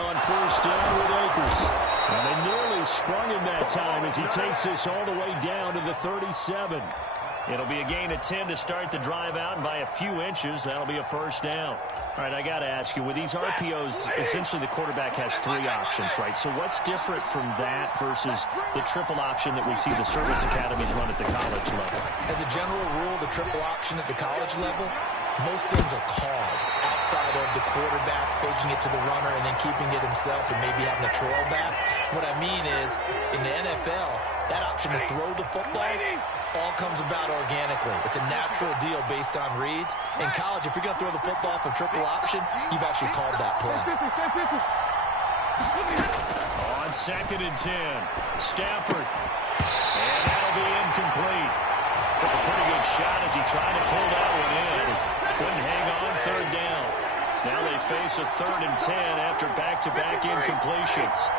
on first down with Akers. And they nearly sprung him that time as he takes this all the way down to the 37. It'll be a gain of 10 to start the drive out, and by a few inches, that'll be a first down. All right, I got to ask you, with these RPOs, essentially the quarterback has 3 options, right? So what's different from that versus the triple option that we see the service academies run at the college level? As a general rule, the triple option at the college level, most things are called outside of the quarterback faking it to the runner and then keeping it himself and maybe having a trail back. What I mean is, in the NFL, that option to throw the football all comes about organically. It's a natural deal based on reads. In college, if you're going to throw the football from triple option, you've actually called that play. On 2nd and 10, Stafford. And that'll be incomplete. Took a pretty good shot as he tried to pull that one in. Couldn't hang on 3rd down. Now they face a 3rd and 10 after back-to-back incompletions.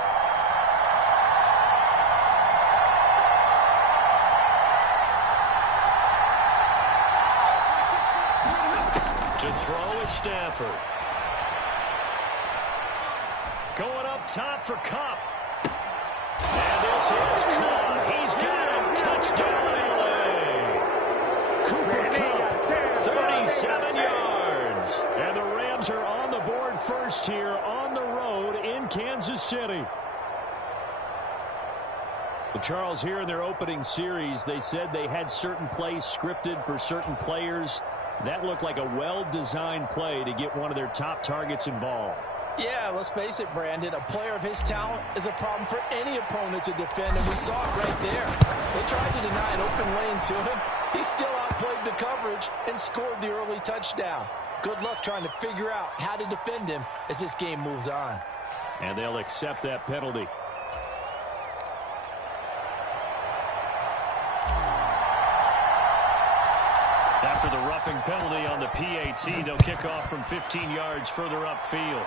To throw is Stafford. Going up top for Kupp. And this is caught. He's got him. Touchdown, LA. Cooper Kupp, 37 yards. And the Rams are on the board first here on the road in Kansas City. Charles, here in their opening series, they said they had certain plays scripted for certain players. That looked like a well-designed play to get one of their top targets involved. Yeah, let's face it, Brandon. A player of his talent is a problem for any opponent to defend, and we saw it right there. They tried to deny an open lane to him. He still outplayed the coverage and scored the early touchdown. Good luck trying to figure out how to defend him as this game moves on. And they'll accept that penalty. After the roughing penalty on the PAT, they'll kick off from 15 yards further upfield.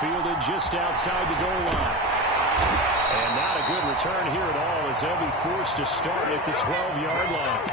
Fielded just outside the goal line. And not a good return here at all as they'll be forced to start at the 12-yard line.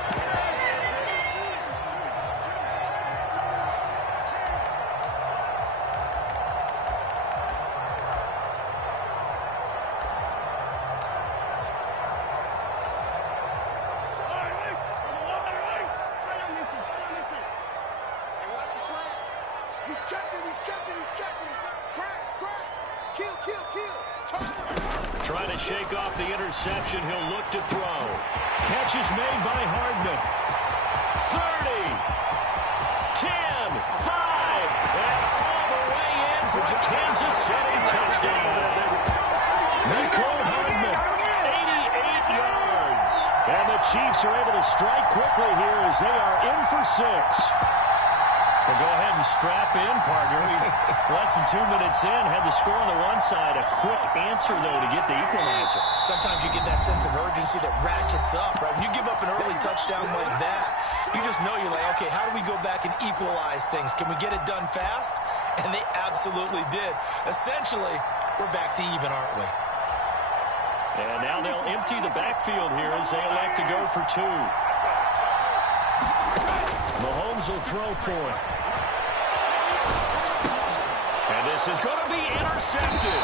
Trying to shake off the interception. He'll look to throw. Catch is made by Hardman. 30, 10, 5, and all the way in for a Kansas City touchdown. Nicole Hardman, 88 yards. And the Chiefs are able to strike quickly here as they are in for 6. Well, go ahead and strap in, partner. Less than 2 minutes in, had the score on the one side. A quick answer, though, to get the equalizer. Sometimes you get that sense of urgency that ratchets up, right? When you give up an early touchdown like that, you just know you're like, okay, how do we go back and equalize things? Can we get it done fast? And they absolutely did. Essentially, we're back to even, aren't we? And now they'll empty the backfield here as they elect to go for 2. Mahomes will throw for it. And this is going to be intercepted.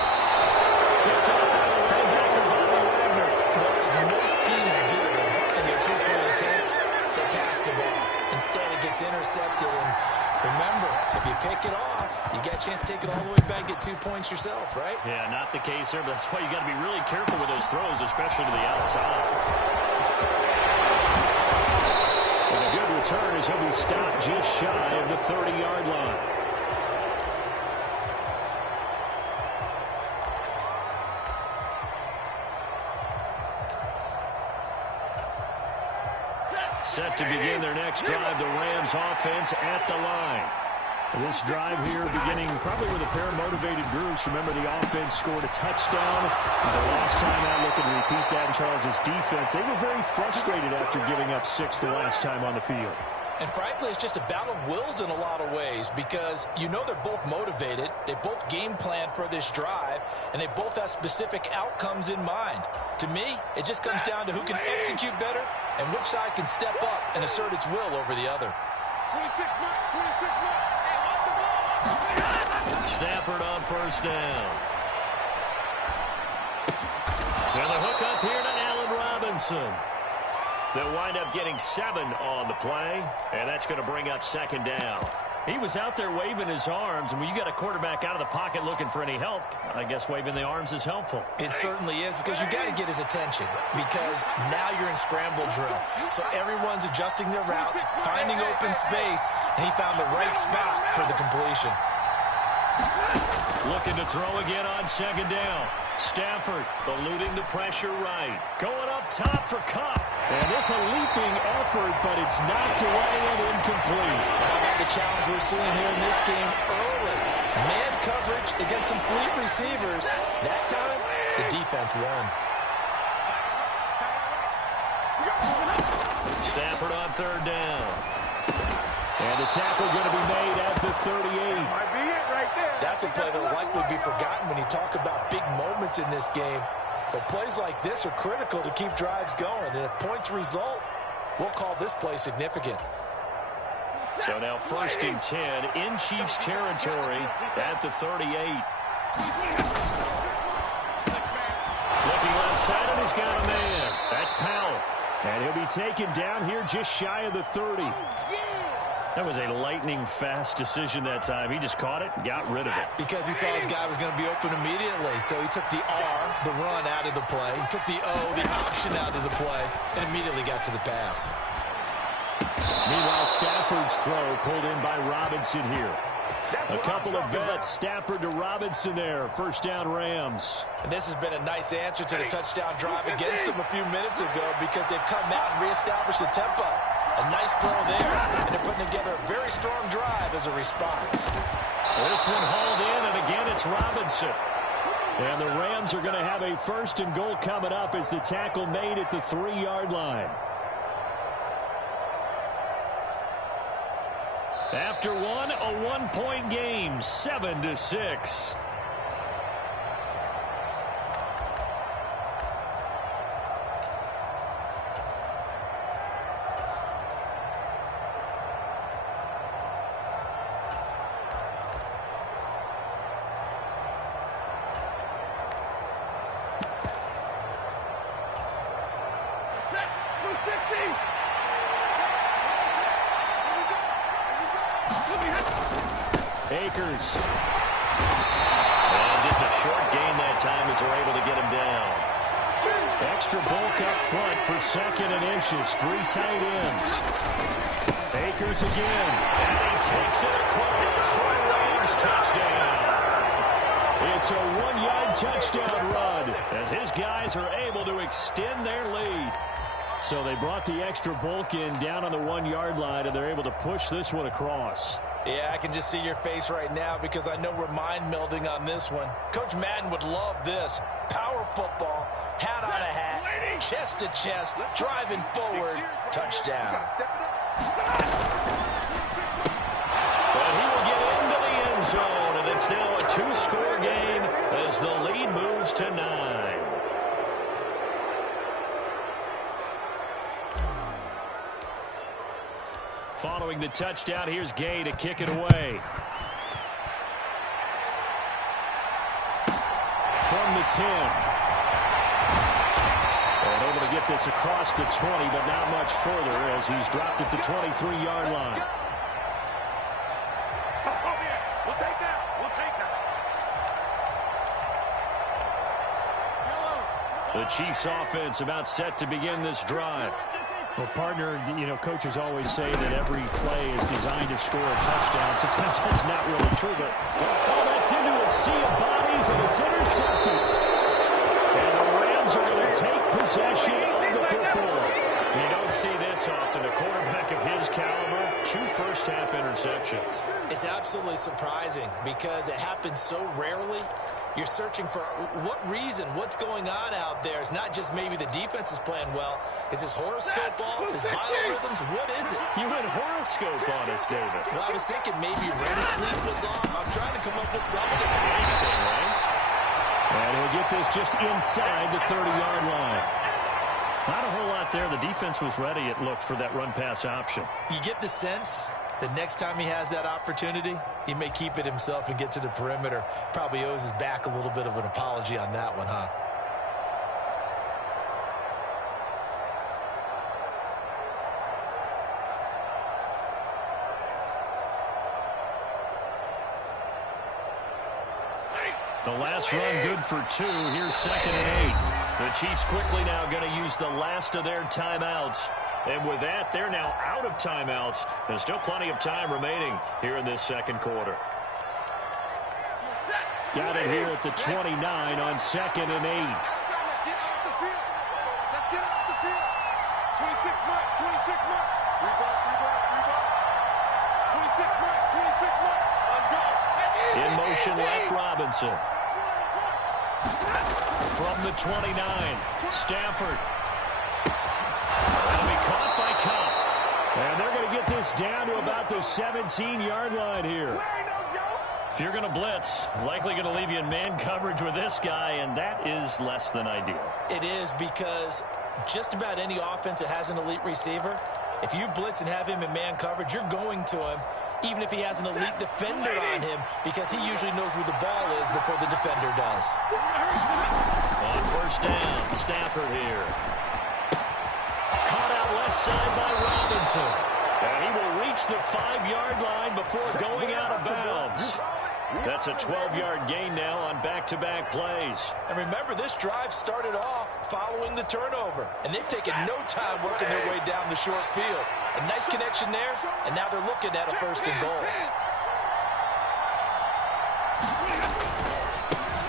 Picked up by the linebacker, Bobby Wagner. Well, as most teams do in their two-point attempt, they pass the ball. Instead, it gets intercepted. And remember, if you pick it off, you get a chance to take it all the way back, get 2 points yourself, right? Yeah, not the case there, but that's why you got to be really careful with those throws, especially to the outside. And a good return as he'll be stopped just shy of the 30-yard line. Set to begin their next drive, the Rams offense at the line. This drive here beginning probably with a pair of motivated groups. Remember, the offense scored a touchdown. The last time out, look and repeat that in Charles's defense. They were very frustrated after giving up 6 the last time on the field. And frankly, it's just a battle of wills in a lot of ways because you know they're both motivated. They both game plan for this drive, and they both have specific outcomes in mind. To me, it just comes down to who can execute better and which side can step up and assert its will over the other. 26 mark, 26 mark. Hey, watch the ball. Stafford on first down. And the hook up here to Allen Robinson. They'll wind up getting 7 on the play, and that's going to bring up second down. He was out there waving his arms, and when you got a quarterback out of the pocket looking for any help, I guess waving the arms is helpful. It certainly is, because you got to get his attention, because now you're in scramble drill. So everyone's adjusting their routes, finding open space, and he found the right spot for the completion. Looking to throw again on second down. Stafford eluding the pressure right. Going up top for Cup. And this a leaping effort, but it's knocked away and incomplete. How about the challenge we're seeing here in this game early? Man coverage against some fleet receivers. That time, the defense won. Stafford on third down. And the tackle going to be made at the 38. That's a play that will likely be forgotten when you talk about big moments in this game. But plays like this are critical to keep drives going. And if points result, we'll call this play significant. So now 1st and 10 in Chiefs territory at the 38. Looking left side, and he's got a man. That's Powell. And he'll be taken down here just shy of the 30. That was a lightning-fast decision that time. He just caught it and got rid of it. Because he saw his guy was going to be open immediately. So he took the R, the run, out of the play. He took the O, the option, out of the play, and immediately got to the pass. Meanwhile, Stafford's throw pulled in by Robinson here. A couple of vets, Stafford to Robinson there. First down, Rams. And this has been a nice answer to the touchdown drive against them a few minutes ago, because they've come out and reestablished the tempo. A nice throw there, and they're putting together a very strong drive as a response. This one hauled in, and again it's Robinson. And the Rams are going to have a 1st and goal coming up as the tackle made at the 3-yard line. After one, a 1-point game, 7-6. Akers. And just a short gain that time as they're able to get him down. Extra bulk up front for 2nd and inches. 3 tight ends. Akers again. And he takes it across for a Rams touchdown. It's a 1-yard touchdown run as his guys are able to extend their lead. So they brought the extra bulk in down on the 1-yard line, and they're able to push this one across. Yeah, I can just see your face right now, because I know we're mind melding on this one. Coach Madden would love this. Power football, hat on a hat, chest to chest, driving forward, touchdown. But he will get into the end zone, and it's now a 2-score game as the lead moves to 9. Following the touchdown, here's Gay to kick it away. From the 10. And able to get this across the 20, but not much further as he's dropped at the 23-yard line. We'll take that. We'll take that. The Chiefs offense about set to begin this drive. Well, partner, coaches always say that every play is designed to score a touchdown. Sometimes that's not really true, but that's into a sea of bodies, and it's intercepted. And the Rams are going to take possession of the football. You don't see this often. A quarterback of his caliber, 2 first-half interceptions. It's absolutely surprising because it happens so rarely. You're searching for what reason, what's going on out there. It's not just maybe the defense is playing well. Is his horoscope off? His biorhythms? What is it? You went horoscope on us, David. Well, I was thinking maybe REM sleep was off. I'm trying to come up with something. Anything, right? And he'll get this just inside the 30-yard line. Not a whole lot there. The defense was ready, it looked, for that run-pass option. You get the sense The next time he has that opportunity, he may keep it himself and get to the perimeter. Probably owes his back a little bit of an apology on that one, huh? The last run good for 2. Here's 2nd and 8. The Chiefs quickly now going to use the last of their timeouts. And with that, they're now out of timeouts. There's still plenty of time remaining here in this second quarter. Got it here at the 29 on 2nd and 8. Let's get off the field. Let's get off the field. 26 mark, 26 mark. Rebound. 26 mark, 26 mark. Let's go. In motion left, Robinson. From the 29, Stafford. That'll be caught by Cup. And they're going to get this down to about the 17-yard line here. If you're going to blitz, likely going to leave you in man coverage with this guy, and that is less than ideal. It is, because just about any offense that has an elite receiver, if you blitz and have him in man coverage, you're going to him, even if he has an elite defender on him, because he usually knows where the ball is before the defender does. On first down, Stafford here. Caught out left side by Robinson. And he will reach the 5-yard line before going out of bounds. That's a 12-yard gain now on back-to-back plays. And remember, this drive started off following the turnover, and they've taken no time working their way down the short field. A nice connection there, and now they're looking at a 1st and goal.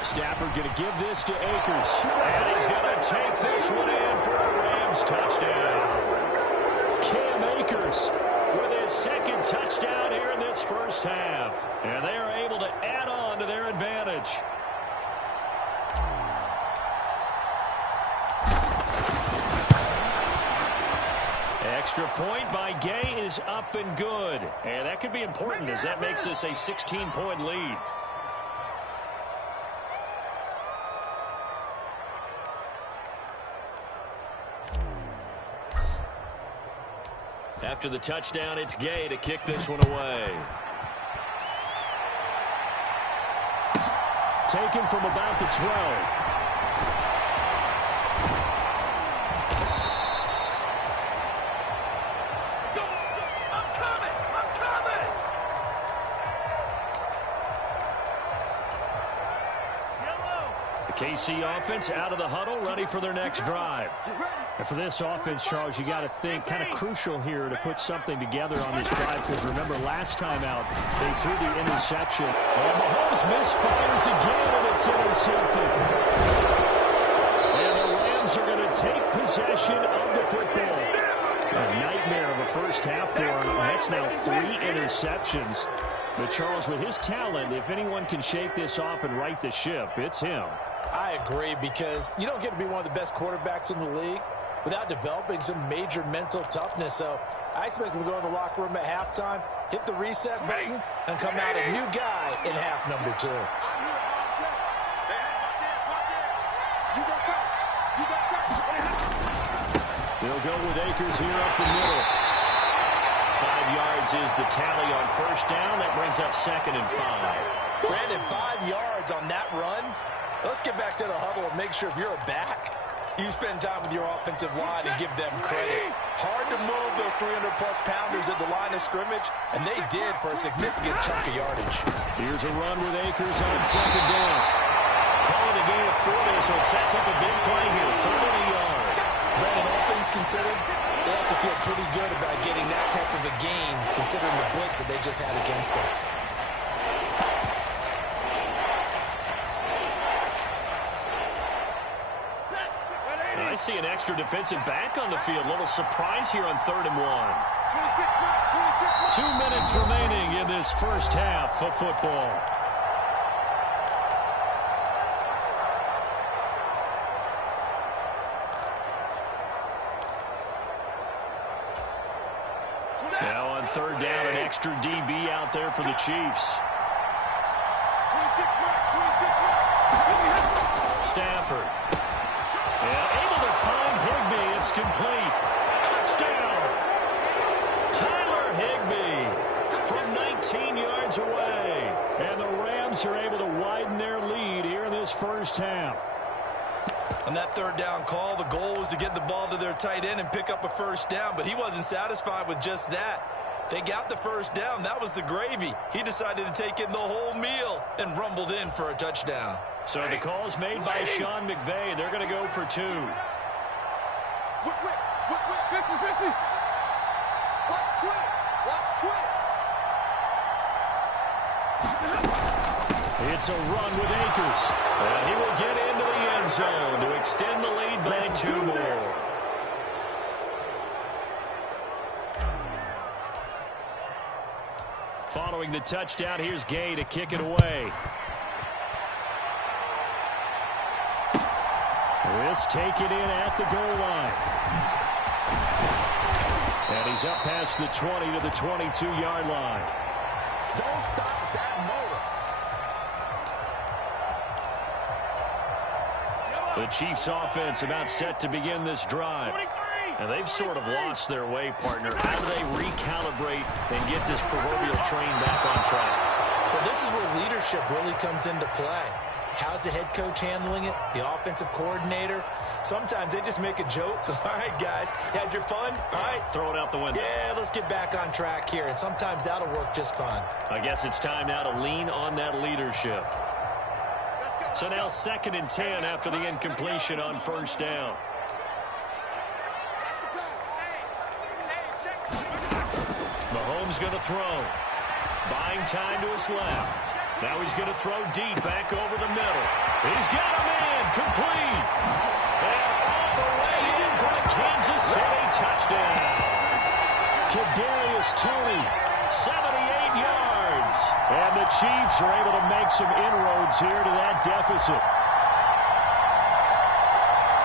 Stafford going to give this to Akers. And he's going to take this one in for a Rams touchdown. Cam Akers With his 2nd touchdown here in this first half. And they are able to add on to their advantage. Extra point by Gay is up and good. And that could be important as that makes this a 16-point lead. After the touchdown, it's Gay to kick this one away. taken from about the 12. KC offense out of the huddle, ready for their next drive. And for this offense, Charles, you got to think kind of crucial here to put something together on this drive, because remember last time out they threw the interception. And Mahomes misfires again, and it's intercepted. And the Rams are going to take possession of the football. A nightmare of a first half for him. That's now 3 interceptions. But Charles, with his talent, if anyone can shake this off and right the ship, it's him. I agree, because you don't get to be one of the best quarterbacks in the league without developing some major mental toughness. So I expect him to go in the locker room at halftime, hit the reset button, and come out a new guy in half number 2. They'll go with Akers here up the middle. 5 yards is the tally on first down. That brings up 2nd and 5. Brandon, 5 yards on that run. Let's get back to the huddle and make sure if you're a back, you spend time with your offensive line and give them credit. Hard to move those 300-plus pounders at the line of scrimmage, and they did for a significant chunk of yardage. Here's a run with Akers on 2nd down. Calling the game at 40, so it sets up a big play here. 3rd and a yard. Brandon, all things considered, they have to feel pretty good about getting that type of a gain, considering the blitz that they just had against them. I see an extra defensive back on the field. Little surprise here on 3rd and 1. 2 minutes remaining in this first half of football. Now on 3rd down, an extra DB out there for the Chiefs. Stafford. And able to find Higbee. It's complete. Touchdown. Tyler Higbee. first half. On that third down call, the goal was to get the ball to their tight end and pick up a first down, but he wasn't satisfied with just that. They got the first down. That was the gravy. He decided to take in the whole meal and rumbled in for a touchdown. So the call's made by Sean McVay. They're going to go for 2. Watch twins. Watch twins. It's a run with Akers. And he will get into the end zone to extend the lead by 2 more. Following the touchdown, here's Gay to kick it away. This taken in at the goal line. And he's up past the 20 to the 22-yard line. Don't stop that motor. The Chiefs offense about set to begin this drive. And they've sort of lost their way, partner. How do they recalibrate and get this proverbial train back on track? Well, this is where leadership really comes into play. How's the head coach handling it? The offensive coordinator? Sometimes they just make a joke. All right, guys, had your fun? All right. Throw it out the window. Yeah, let's get back on track here. And sometimes that'll work just fine. I guess it's time now to lean on that leadership. So now 2nd and 10 after the incompletion on first down. Mahomes going to throw. Buying time to his left. Now he's going to throw deep back over the middle. He's got a man complete. And all the way in for a Kansas City touchdown. Kadarius Toney, 78 yards. and the Chiefs are able to make some inroads here to that deficit.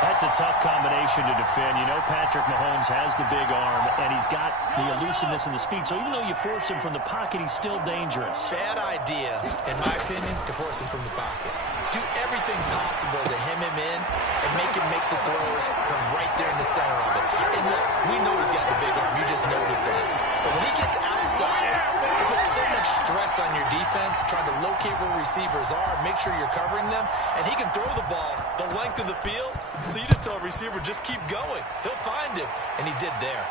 That's a tough combination to defend. You know Patrick Mahomes has the big arm, and he's got the elusiveness and the speed. So even though you force him from the pocket, he's still dangerous. Bad idea, in my opinion, to force him from the pocket. Do everything possible to hem him in and make him make the throws from right there in the center of it. And look, we know he's got the big arm. You just noted that. But when he gets outside, it puts so much stress on your defense, trying to locate where receivers are, make sure you're covering them, and he can throw the ball the length of the field. So you just tell a receiver, just keep going. He'll find him, and he did there.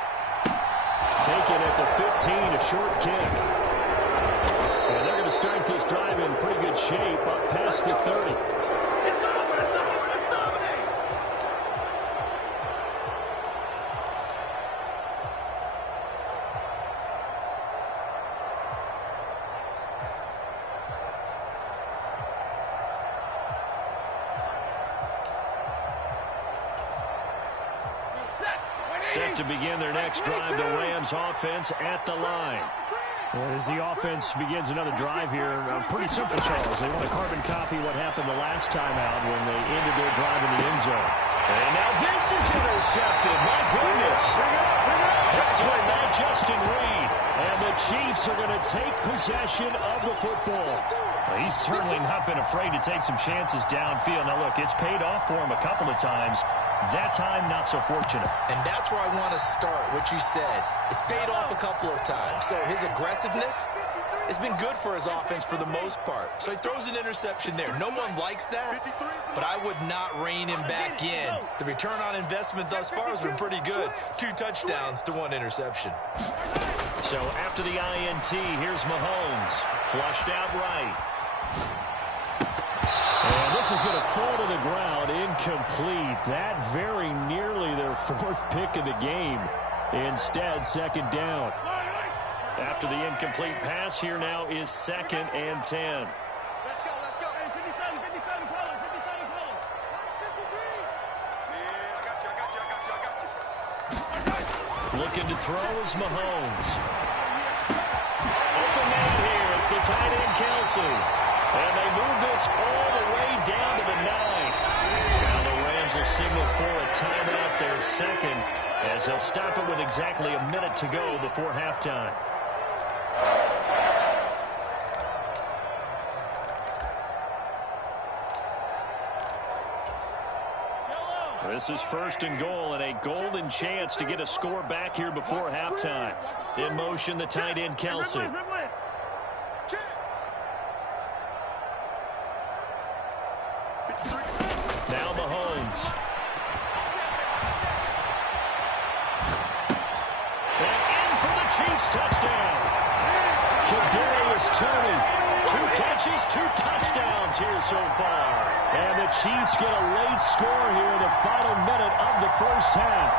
Taken at the 15, a short kick. And they're going to start this drive in pretty good shape up past the 30. Set to begin their next drive, the Rams offense at the line. And as the offense begins another drive here, pretty simple, Charles. They want to carbon copy what happened the last time out when they ended their drive in the end zone. And now this is intercepted. My goodness. That's by Matt Justin Reed. And the Chiefs are going to take possession of the football. Well, he's certainly not been afraid to take some chances downfield. Now, look, it's paid off for him a couple of times. That time, not so fortunate. And that's where I want to start, what you said. It's paid off a couple of times. So his aggressiveness has been good for his offense for the most part. So he throws an interception there. No one likes that, but I would not rein him back in. The return on investment thus far has been pretty good. 2 touchdowns to 1 interception. So after the INT, here's Mahomes. Flushed out right. And this is going to fall to the ground, incomplete. That very nearly their 4th pick of the game. Instead, 2nd down. After the incomplete pass, here now is 2nd and 10. Let's go, let's go. Hey, 57, 57, color, 57, color. 53. Yeah, I got you. Looking to throw is Mahomes. Open man here. It's the tight end, Kelsey. And they move this all the way down to the 9. Now the Rams will signal for a timeout, their 2nd, as they'll stop it with exactly a minute to go before halftime. This is 1st and goal, and a golden chance to get a score back here before halftime. In motion, the tight end, Kelsey. Chiefs touchdown. Kadarius Toney. 2 catches, 2 touchdowns here so far. And the Chiefs get a late score here in the final minute of the first half.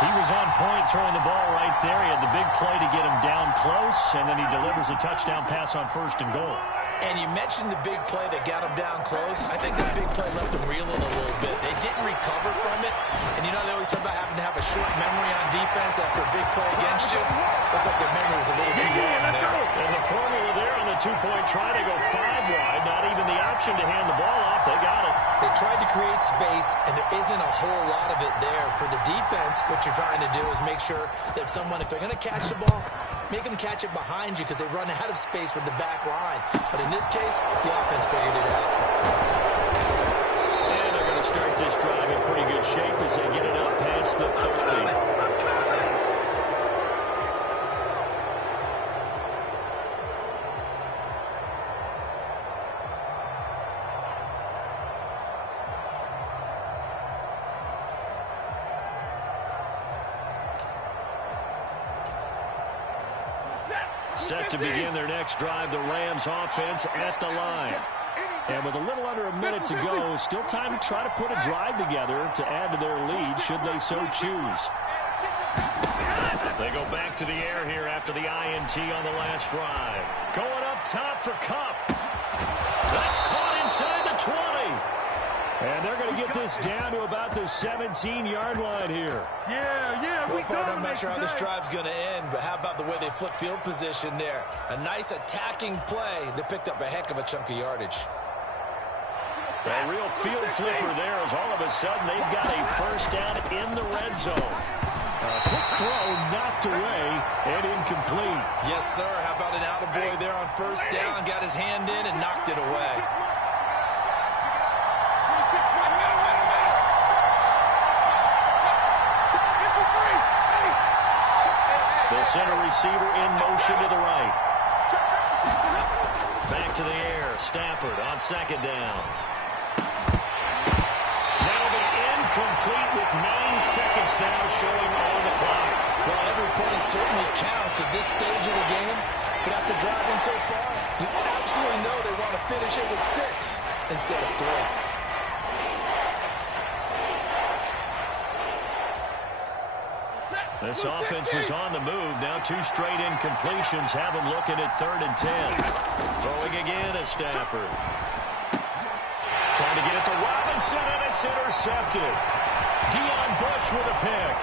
He was on point throwing the ball right there. He had the big play to get him down close, and then he delivers a touchdown pass on 1st and goal. And you mentioned the big play that got him down close. I think that big play left him reeling a little bit. They didn't recover from it. And you know they always talk about having to have a short memory on defense after a big play against you. Looks like their memory was a little too long there. And the formula there on the 2-point try to go 5 wide. Not even the option to hand the ball off. They got it. They tried to create space, and there isn't a whole lot of it there. For the defense, what you're trying to do is make sure that if they're going to catch the ball, make them catch it behind you because they run out of space with the back line. But in this case, the offense figured it out. And they're going to start this drive in pretty good shape as they get it up past the 30. Set to begin their next drive, the Rams offense at the line. And with a little under a minute to go, still time to try to put a drive together to add to their lead should they so choose. They go back to the air here after the INT on the last drive. Going up top for Kupp. That's caught inside the 20. And they're going to get this down to about the 17-yard line here. I'm not sure how this drive's going to end, but how about the way they flip field position there? A nice attacking play that picked up a heck of a chunk of yardage. A real field flipper there as all of a sudden they've got a first down in the red zone. A quick throw knocked away and incomplete. Yes, sir. How about an attaboy there on first down? Got his hand in and knocked it away. The center receiver in motion to the right. Back to the air. Stafford on 2nd down. That'll be incomplete with 9 seconds now showing on the clock. Well, every point certainly counts at this stage of the game. But after driving so far, you absolutely know they want to finish it with 6 instead of 3. This offense was on the move. Now 2 straight incompletions have them looking at 3rd and 10. Throwing again is Stafford. Trying to get it to Robinson, and it's intercepted. Deion Bush with a pick.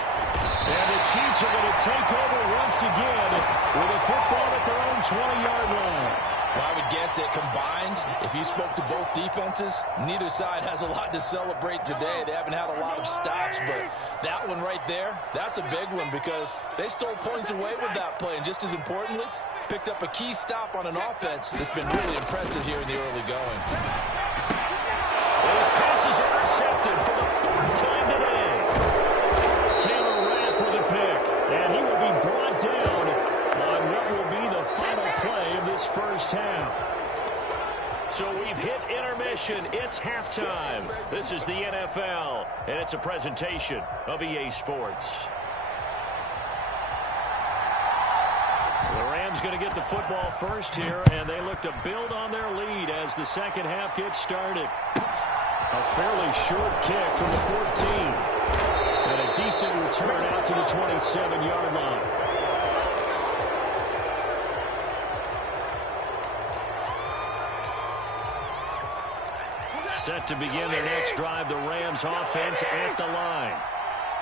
And the Chiefs are going to take over once again with a football at their own 20-yard line. Well, I would guess that combined, if you spoke to both defenses, neither side has a lot to celebrate today. They haven't had a lot of stops, but that one right there, that's a big one because they stole points away with that play. And just as importantly, picked up a key stop on an offense that's been really impressive here in the early going. Those passes are intercepted for the 4th time today. Taylor Rapp with a pick, and he will be brought down on what will be the final play of this first half. So we've hit intermission. It's halftime. This is the NFL, and it's a presentation of EA Sports. The Rams going to get the football first here, and they look to build on their lead as the second half gets started. A fairly short kick from the 14. And a decent return out to the 27-yard line. Set to begin their next drive, the Rams offense at the line.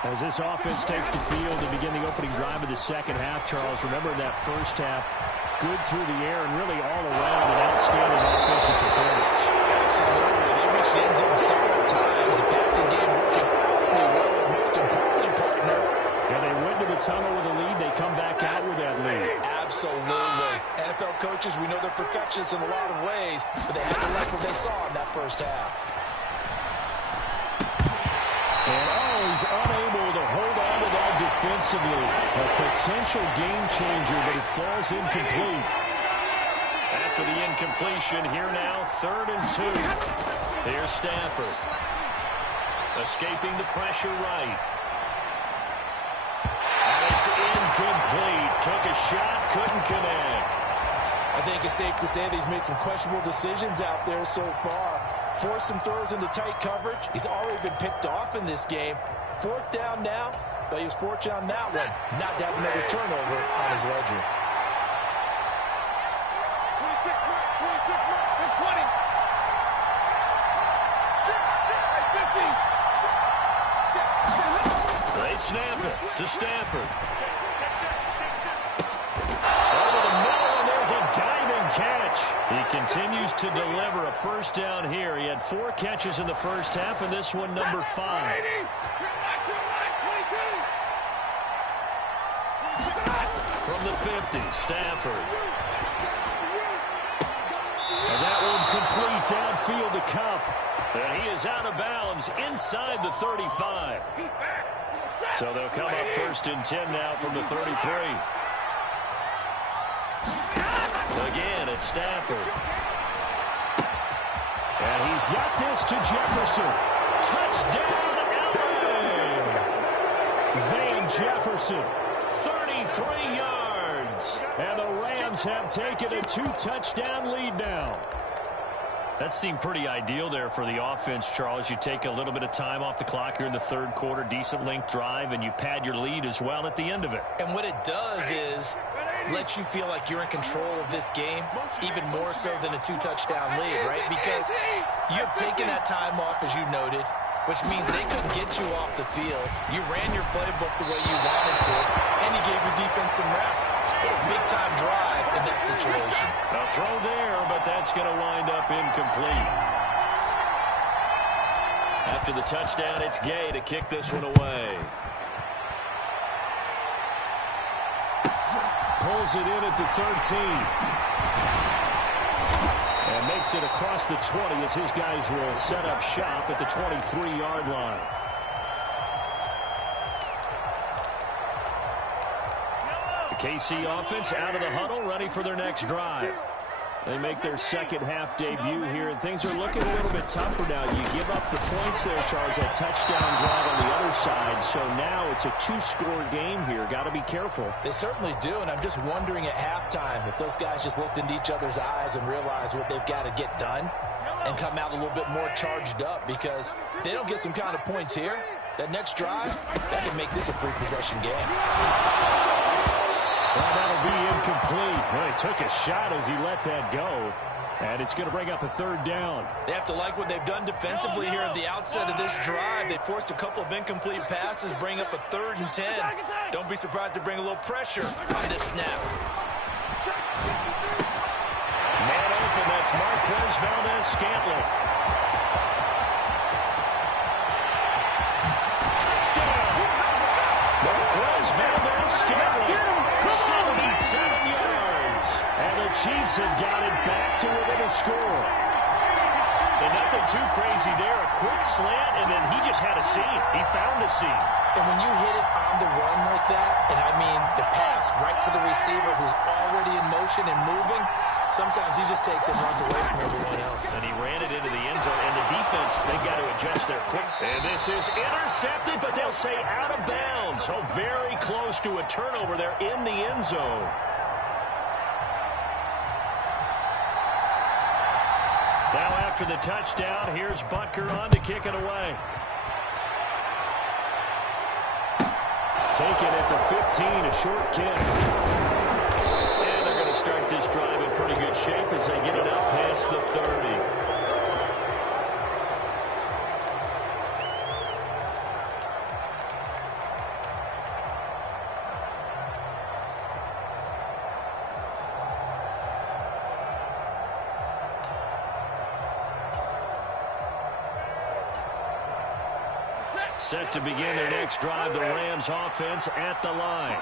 As this offense takes the field to begin the opening drive of the second half, Charles, remember that first half, good through the air and really all around an outstanding offensive performance. Absolutely. They reached the end zone several times. The passing game working pretty well. Most importantly, partner. Yeah, they went to the tunnel with a lead. They come back out with that lead. Absolutely. NFL coaches, we know they're perfectionists in a lot of ways, but they had to like what they saw in that first half. And he's unable to hold on to that defensively. A potential game changer, but it falls incomplete. After the incompletion, here now, 3rd and 2. Here's Stafford. Escaping the pressure right. It's incomplete. Took a shot, couldn't connect. I think it's safe to say that he's made some questionable decisions out there so far. Forced some throws into tight coverage. He's already been picked off in this game. 4th down now, but he was fortunate on that one not to have another turnover on his ledger. 26 mark, 20. They snap it to Stafford. Over the middle, and there's a diving catch. He continues to deliver a first down here. He had 4 catches in the first half, and this one number 5. From the 50, Stafford. And that one complete downfield to Cup. And he is out of bounds inside the 35. So they'll come up 1st and 10 now from the 33. Again, it's Stafford. And he's got this to Jefferson. Touchdown, LA! Van Jefferson, 33 yards. And the Rams have taken a 2-touchdown lead now. That seemed pretty ideal there for the offense, Charles. You take a little bit of time off the clock here in the 3rd quarter, decent length drive, and you pad your lead as well at the end of it. And what it does is let you feel like you're in control of this game, even more so than a 2-touchdown lead, right? Because you have taken that time off, as you noted, which means they couldn't get you off the field. You ran your playbook the way you wanted to, and you gave your defense some rest. Big-time drive in that situation. A throw there, but that's going to wind up incomplete. After the touchdown, it's Gay to kick this one away. Pulls it in at the 13. And makes it across the 20 as his guys will set up shop at the 23-yard line. KC offense out of the huddle, ready for their next drive. They make their second half debut here, and things are looking a little bit tougher now. You give up the points there, Charles, that touchdown drive on the other side. So now it's a 2-score game here. Got to be careful. They certainly do, and I'm just wondering at halftime if those guys just looked into each other's eyes and realized what they've got to get done and come out a little bit more charged up, because if they don't get some kind of points here, that next drive, that can make this a 3-possession game. Well, that'll be incomplete. Well, he took a shot as he let that go. And it's going to bring up a 3rd down. They have to like what they've done defensively here at the outset of this drive. They forced a couple of incomplete passes, bring up a 3rd and 10. Don't be surprised to bring a little pressure on this snap. Man open, that's Marquez Valdez-Scantling. Touchdown! Marquez Valdez-Scantling. 77 yards. And the Chiefs have got it back to within a score. And nothing too crazy there. A quick slant, and then he just had a seam. He found a seam. And when you hit it on the run like that, and I mean the pass right to the receiver who's already in motion and moving, sometimes he just takes it and runs away from everyone else. And he ran it into the end zone, and the defense, they've got to adjust their quick. And this is intercepted, but they'll say out of bounds. So very close to a turnover there in the end zone. Now after the touchdown, here's Butker on to kick it away. Taken at the 15, a short kick. And they're going to start this drive in pretty good shape as they get it up past the 30. Set to begin their next drive, the Rams offense at the line.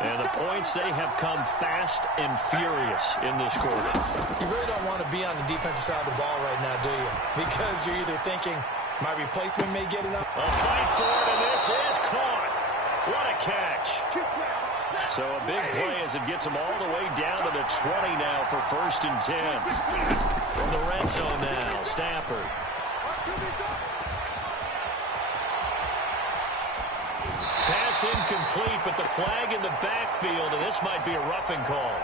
And the points, they have come fast and furious in this quarter. You really don't want to be on the defensive side of the ball right now, do you? Because you're either thinking, my replacement may get it up. A fight for it, and this is caught. What a catch. So a big play as it gets them all the way down to the 20 now for 1st and 10. From the red zone now, Stafford. Pass pass incomplete, but the flag in the backfield, and this might be a roughing call.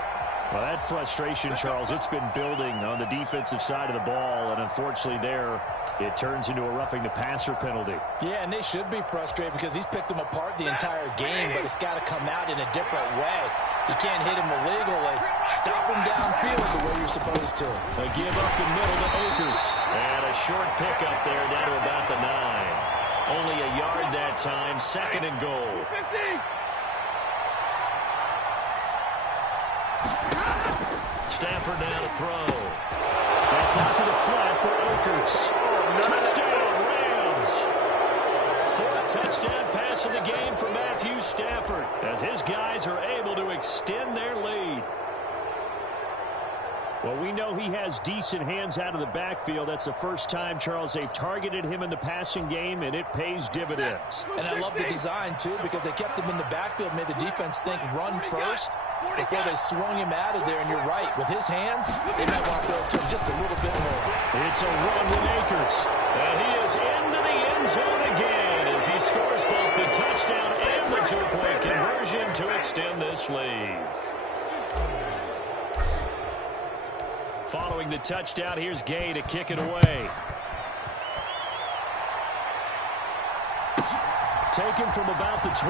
Well, that frustration, Charles, it's been building on the defensive side of the ball, and unfortunately there, it turns into a roughing the passer penalty. Yeah, and they should be frustrated because he's picked them apart the entire game, but it's got to come out in a different way. You can't hit him illegally. Stop him downfield the way you're supposed to. A give up the middle to Akers. And a short pickup there down to about the 9. Only a yard that time, 2nd and goal. Stafford now to throw. That's out to the flat for Akers. Touchdown, Rams. 4th touchdown pass of the game for Matthew Stafford as his guys are able to extend their lead. Well, we know he has decent hands out of the backfield. That's the first time, Charles, they've targeted him in the passing game, and it pays dividends. And I love the design, too, because they kept him in the backfield, made the defense think run first before they swung him out of there. And you're right, with his hands, they might want to throw it to him just a little bit more. It's a run with Akers. And he is into the end zone again as he scores both the touchdown and the 2-point conversion to extend this lead. Following the touchdown, here's Gay to kick it away. Taken from about the 12.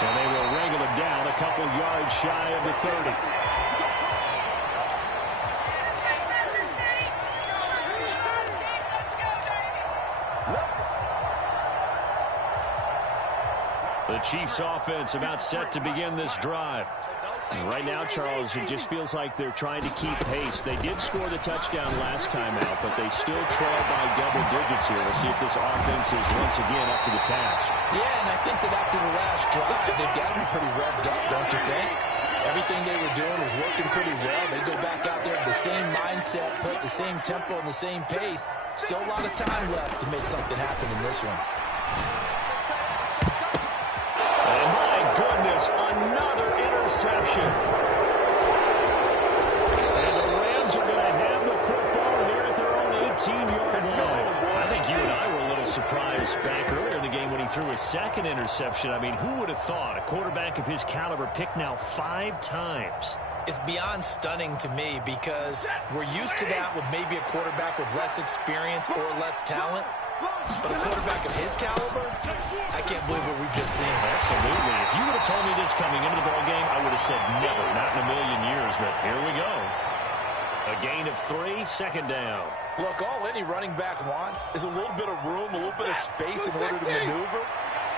And they will wrangle him down a couple yards shy of the 30. The Chiefs offense about set to begin this drive. And right now, Charles, it just feels like they're trying to keep pace. They did score the touchdown last time out, but they still trail by double digits here. We'll see if this offense is once again up to the task. Yeah, and I think that after the last drive, they've got to be pretty revved up, don't you think? Everything they were doing was working pretty well. They go back out there with the same mindset, put the same tempo and the same pace. Still a lot of time left to make something happen in this one. Oh, my goodness, another interception. And the Rams are going to have the football here at their own 18-yard line. I think you and I were a little surprised back earlier in the game when he threw his 2nd interception. I mean, who would have thought a quarterback of his caliber picked now 5 times? It's beyond stunning to me because we're used to that with maybe a quarterback with less experience or less talent. But a quarterback of his caliber, I can't believe what we've just seen. Absolutely. If you would have told me this coming into the ballgame, I would have said never, not in a million years. But here we go. A gain of 3, 2nd down. Look, all any running back wants is a little bit of room, a little bit of space in order to maneuver.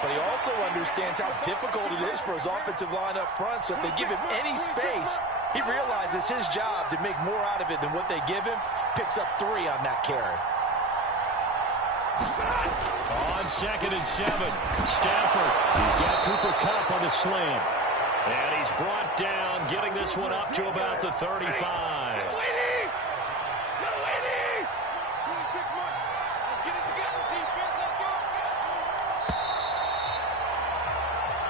But he also understands how difficult it is for his offensive line up front. So if they give him any space, he realizes his job to make more out of it than what they give him. Picks up 3 on that carry. On 2nd and 7, Stafford. He's got Cooper Kupp on the slam. And he's brought down, getting this one up to about the 35.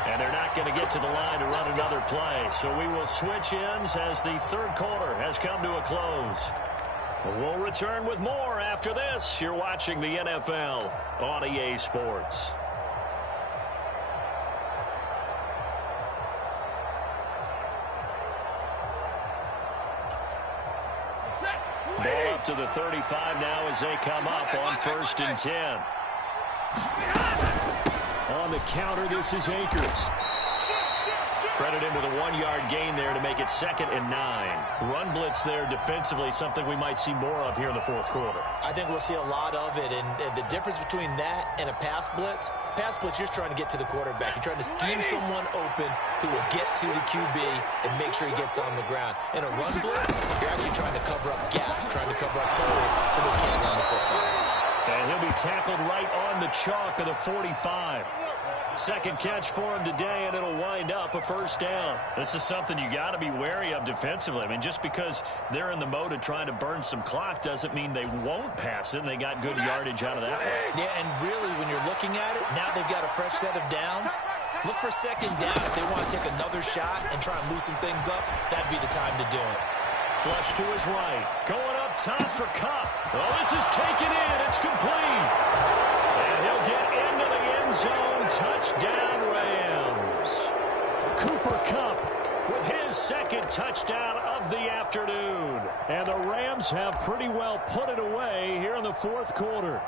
And they're not going to get to the line to run another play. So we will switch ends as the 3rd quarter has come to a close. We'll return with more after this. You're watching the NFL on EA Sports. Ball up to the 35 now as they come up on 1st and 10. On the counter, this is Akers. Credit him with a 1-yard gain there to make it 2nd and 9. Run blitz there defensively, something we might see more of here in the 4th quarter. I think we'll see a lot of it, and the difference between that and a pass blitz, you're just trying to get to the quarterback. You're trying to scheme someone open who will get to the QB and make sure he gets on the ground. In a run blitz, you're actually trying to cover up gaps, trying to cover up holes so they can't run the football. And he'll be tackled right on the chalk of the 45. 2nd catch for him today, and it'll wind up a 1st down. This is something you got to be wary of defensively. I mean, just because they're in the mode of trying to burn some clock doesn't mean they won't pass it, and they got good yardage out of that one. Yeah, and really, when you're looking at it, now they've got a fresh set of downs. Look for 2nd down. If they want to take another shot and try and loosen things up, that'd be the time to do it. Flush to his right. Going up top for Kupp. Oh, this is taken in. It's complete. And he'll get into the zone. Touchdown, Rams. Cooper Kupp With his second touchdown of the afternoon. And the Rams have pretty well put it away here in the fourth quarter.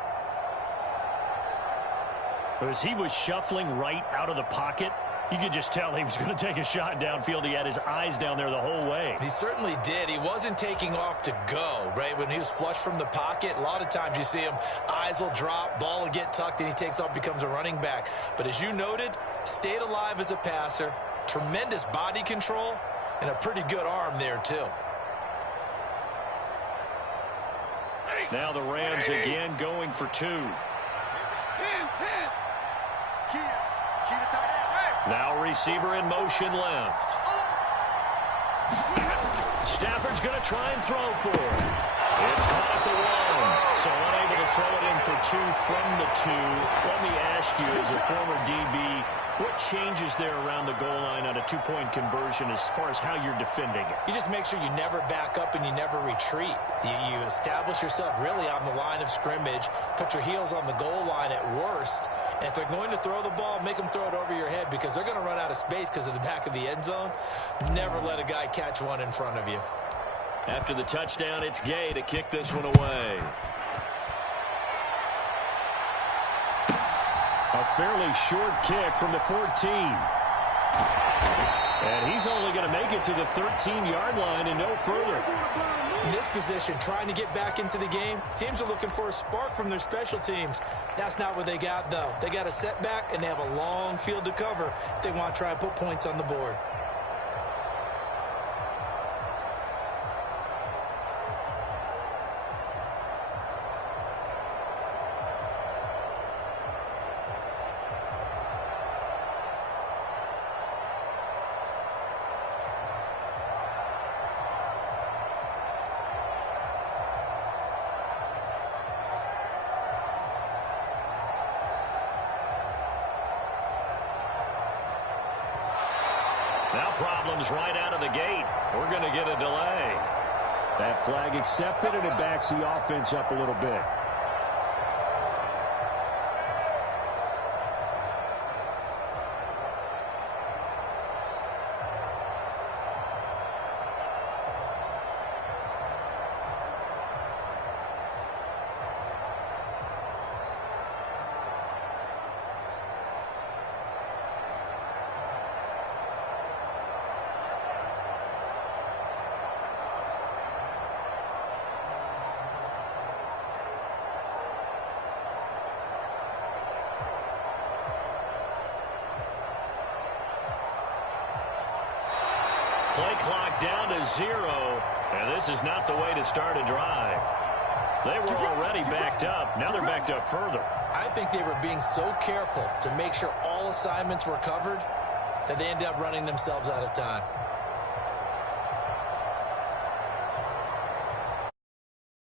As he was shuffling right out of the pocket, you could just tell he was going to take a shot downfield. He had his eyes down there the whole way. He certainly did. He wasn't taking off to go, right? When he was flush from the pocket, a lot of times you see him, eyes will drop, ball will get tucked, and he takes off, becomes a running back. But as you noted, stayed alive as a passer, tremendous body control, and a pretty good arm there, too. Now the Rams again going for 2. 10. Key to tight end. Now receiver in motion left. Stafford's going to try and throw for it. It's caught at the 1. So unable to throw it in for 2 from the 2. Let me ask you, as a former DB, what changes there around the goal line on a 2-point conversion as far as how you're defending it? You just make sure you never back up and you never retreat. You establish yourself really on the line of scrimmage, put your heels on the goal line at worst, and if they're going to throw the ball, make them throw it over your head because they're going to run out of space because of the back of the end zone. Never let a guy catch one in front of you. After the touchdown, it's Gay to kick this one away. A fairly short kick from the 14. And he's only going to make it to the 13-yard line and no further. In this position, trying to get back into the game, teams are looking for a spark from their special teams. That's not what they got, though. They got a setback, and they have a long field to cover if they want to try and put points on the board. Now problems right out of the gate. We're going to get a delay. That flag accepted, and it backs the offense up a little bit. Play clock down to 0, and this is not the way to start a drive. They were already backed up. Now they're backed up further. I think they were being so careful to make sure all assignments were covered that they ended up running themselves out of time.